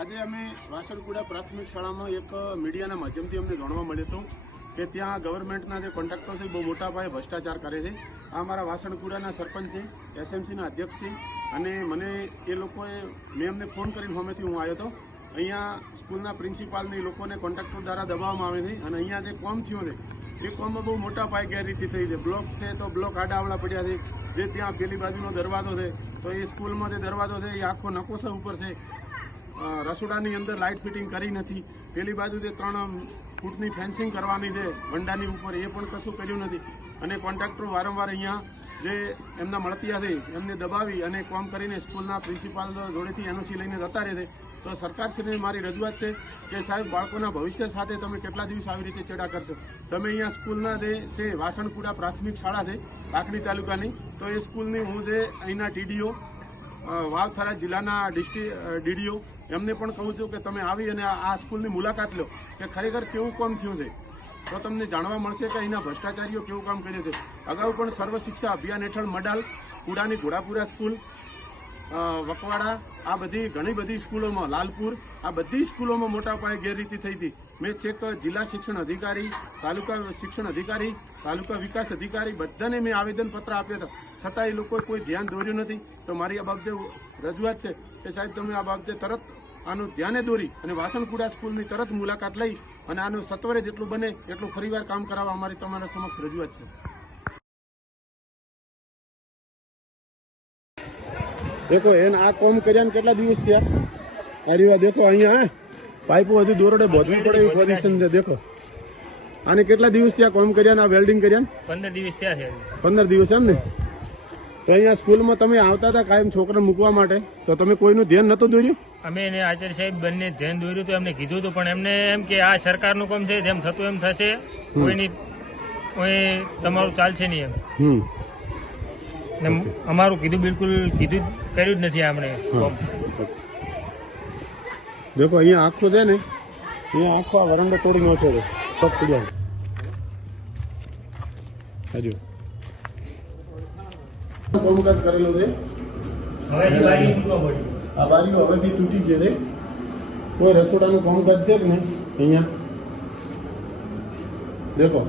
આજે અમે વાસણકુડા પ્રાથમિક શાળામાં એક મીડિયાના માધ્યમથી અમને જાણવા મળ્યું હતું કે ત્યાં ગવર્મેન્ટના જે કોન્ટ્રાક્ટર છે બહુ મોટા પાયે ભ્રષ્ટાચાર કરે છે. આ અમારા વાસણકુડાના સરપંચ છે, એસએમસીના અધ્યક્ષ છે અને મને એ લોકોએ મેં અમને ફોન કરીને સામેથી હું આવ્યો હતો. અહીંયા સ્કૂલના પ્રિન્સિપાલને એ લોકોને કોન્ટ્રાક્ટર દ્વારા દબાવવામાં આવે છે અને અહીંયા જે કોમ થયો છે એ કોમમાં બહુ મોટા પાયે ગેરરીતિ થઈ છે. બ્લોક છે તો બ્લોક આડાવડા પડ્યા છે. જે ત્યાં પેલી બાજુનો દરવાજો છે તો એ સ્કૂલમાં જે દરવાજો છે એ આખો નકોશા ઉપર છે. રસોડાની અંદર લાઇટ ફિટિંગ કરી નથી. પેલી બાજુ જે 3 ફૂટની ફેન્સિંગ કરવાની છે વંડાની ઉપર એ પણ કશું કર્યું નથી. અને કોન્ટ્રાક્ટરો વારંવાર અહીંયા જે એમના મળતિયા છે એમને દબાવી અને કામ કરીને સ્કૂલના પ્રિન્સિપાલ જોડેથી એનઓસી લઈને જતા રહે છે. તો સરકારશ્રીને મારી રજૂઆત છે કે સાહેબ બાળકોના ભવિષ્ય સાથે તમે કેટલા દિવસ આવી રીતે ચેડા કરશો. તમે અહીંયા સ્કૂલના જે છે વાસણકુડા પ્રાથમિક શાળા છે કાકડી તાલુકાની, તો એ સ્કૂલની હું જે અહીંના ટીડીઓ વાવથરા જિલ્લાના ડીડીઓ એમને પણ કહું છું કે તમે આવી અને આ સ્કૂલની મુલાકાત લો કે ખરેખર કેવું કામ થયું છે. તો તમને જાણવા મળશે કે અહીંના ભ્રષ્ટાચારીઓ કેવું કામ કરે છે. અગાઉ પણ સર્વ શિક્ષા અભિયાન હેઠળ મડાલ, કુડાની ઘોડાપુરા સ્કૂલ, વકવાડા, આ બધી ઘણી બધી સ્કૂલોમાં, લાલપુર, આ બધી સ્કૂલોમાં મોટા પાયે ગેરરીતિ થઈ હતી. મેં ચેક જિલ્લા શિક્ષણ અધિકારી, તાલુકા શિક્ષણ અધિકારી, તાલુકા વિકાસ અધિકારી બધાને મેં આવેદનપત્ર આપ્યા હતા, છતાં એ લોકોએ કોઈ ધ્યાન દોર્યું નથી. તો મારી આ બાબતે રજૂઆત છે કે સાહેબ તમે આ બાબતે તરત આનું ધ્યાને દોરી અને વાસણકુડા સ્કૂલની તરત મુલાકાત લઈ અને આનું સત્વરે જેટલું બને એટલું ફરીવાર કામ કરાવવા અમારી તમારા સમક્ષ રજૂઆત છે. દેખો એને આ કોમ કર્યા ને કેટલા દિવસ થયા. અરે દેખો અહીંયા પાઇપો હજુ દોરડે બોધવી પડે એવી પોઝિશન છે. દેખો આને કેટલા દિવસ ત્યાં કોમ કર્યા ને આ વેલ્ડિંગ કર્યા? 15 દિવસ થયા છે. 15 દિવસ એમ ને. તો અહીંયા સ્કૂલમાં તમે આવતા હતા કાયમ છોકરા મૂકવા માટે, તો તમે કોઈનું ધ્યાન નતું દોર્યું? અમે એને આચાર્ય સાહેબ બંને ધ્યાન દોર્યું હતું, એમને કીધું હતું, પણ એમને એમ કે આ સરકારનું કામ છે, જેમ થતું એમ થશે, કોઈ તમારું ચાલશે નહીં એમ. અમારું કીધું બિલકુલ કીધું કર્યું જ નથી આપણે. દેખો અહીંયા આખો છે ને, અહીંયા આખો આ વરંડો તોડી નાખ્યો છે. પગ પડ્યા હજુ કામકાજ કરેલું છે. આ બારીઓ હવેથી તૂટી છે. કોઈ રસોડાનું કામકાજ છે કે નહીં અહીંયા? દેખો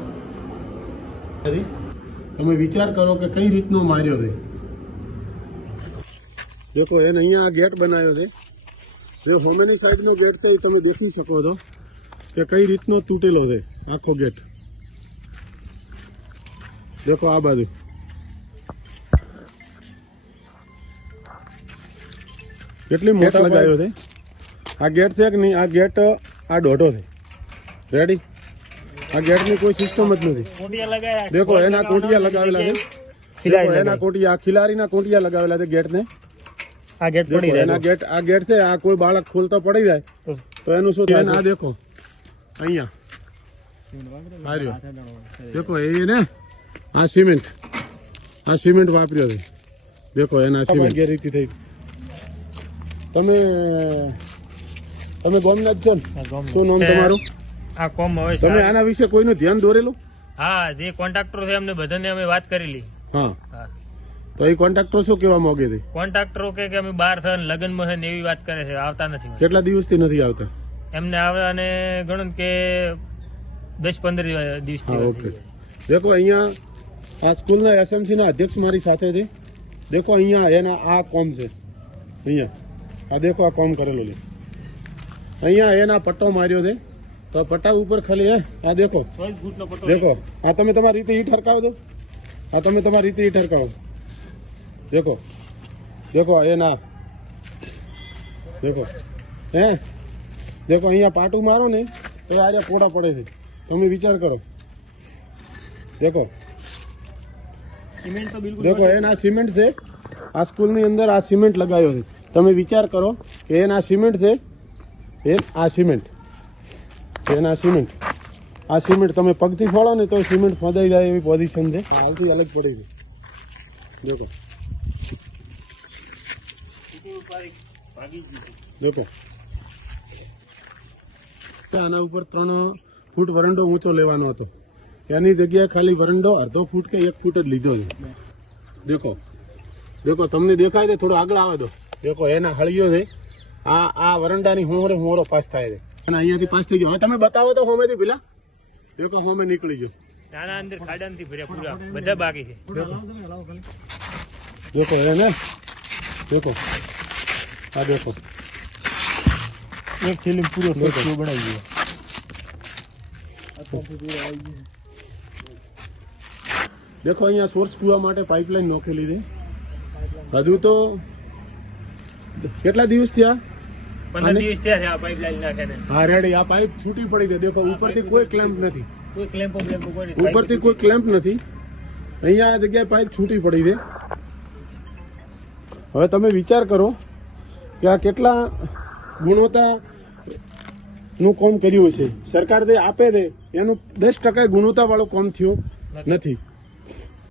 તમે વિચાર કરો કે કઈ રીતનો માર્યો છે. દેખો એને અહીંયા આ ગેટ બનાવ્યો છે. જે હોમેની સાઈડનો ગેટ છે એ તમે દેખી શકો છો કે કઈ રીતનો તૂટેલો છે આખો ગેટ. દેખો આ બાજુ કેટલી મોટા લગાવ્યો છે. આ ગેટ છે કે નહીં? આ ગેટ આ દોઢો છે. રેડી? આ ગેટની કોઈ સિસ્ટમ જ નથી. દેખો એના કોટિયા લગાવેલા છે. એના કોટિયા ખિલારીના કોટિયા લગાવેલા છે ગેટને. આ ગેટ પડી જાય. આ ગેટ છે, આ કોઈ બાળક ખોલતો પડી જાય તો એનું શું થાય? આ દેખો અહીંયા દેખો એ ને આ સિમેન્ટ વાપર્યો છે. દેખો એના સિમેન્ટ ગેરરીતિ થઈ. તમે ગોમના જ છો ને? શું નામ તમારું? આ કોમ હવે તમે આના વિશે કોઈનું ધ્યાન દોરેલું? હા, જે કોન્ટ્રાક્ટરો છે એમને બધાને અમે વાત કરેલી. હા, તો એ કોન્ટ્રાક્ટર શું કહેવા માંગે છે? કોન્ટ્રાક્ટરો કે અમે બહાર થઈને લગ્નમાં છે ને એવી વાત કરે છે, આવતા નથી. કેટલા દિવસથી નથી આવતા? એમને આવે અને ગણો કે 10-15 દિવસ. ઓકે. દેખો અહીંયા આ સ્કૂલના એસએમસીના અધ્યક્ષ મારી સાથે છે. દેખો અહીંયા એના આ કોમ છે. અહીંયા આ દેખો આ કોમ કરેલો છે. અહીંયા એના પટ્ટો માર્યો છે. તો પટ્ટા ઉપર ખાલી આ દેખો આ તમે તમારી રીતે ઈટ હરકાવો દો. આ તમે તમારી રીતે ઈટ હરકાવો. દેખો એના દેખો દેખો અહીંયા પાટું મારો ને તો આજે કોડા પડે છે. તમે વિચાર કરો. દેખો એના સિમેન્ટ છે. આ સ્કૂલની અંદર આ સિમેન્ટ લગાવ્યો છે. તમે વિચાર કરો કે એના સિમેન્ટ છે. આ સિમેન્ટ તમે પગથી ફોડો ને તો સિમેન્ટ ફોદાઈ જાય એવી પોઝિશન છે. હાલથી અલગ પડી છે. દેખો આના ઉપર 3 ફૂટ વરંડો ઊંચો લેવાનો હતો. એની જગ્યાએ ખાલી વરંડો અડધો ફૂટ કે 1 ફૂટ જ લીધો છે. દેખો તમને દેખાય છે? થોડો આગળ આવે દો. દેખો એના હળીઓ છે. આ વરંડાની હોમરો પાસ થાય છે અને અહીંયાથી પાસ થઈ ગયો. હવે તમે બતાવો તો હોમેથી પેલા દેખો હોમે નીકળી ગયો. નાના અંદર ખાડામાંથી ભર્યા પૂરા બધા બાકી છે. દેખો હે ને દેખો આ દેખો એક થેલી પૂરો સ્વચ્છ બનાવી દીધો. દેખો અહીંયા સોર્સ કુવા માટે પાઇપલાઇન નોખેલી છે. હજુ તો કેટલા દિવસ થયા? 15 દિવસ થયા છે આ પાઇપલાઇન નાખે ને. હા રેડી. આ પાઇપ છૂટી પડી છે. દેખો ઉપરથી કોઈ ક્લેમ્પ નથી. કોઈ ક્લેમ્પ કોઈ નહીં. ઉપરથી કોઈ ક્લેમ્પ નથી. અહીંયા આ જગ્યાએ પાઇપ છૂટી પડી છે. હવે તમે વિચાર કરો કે આ કેટલા ગુણવત્તા નું કામ કર્યું છે. સરકાર જે આપે છે એનું 10% ગુણવત્તા વાળું કામ થયું નથી.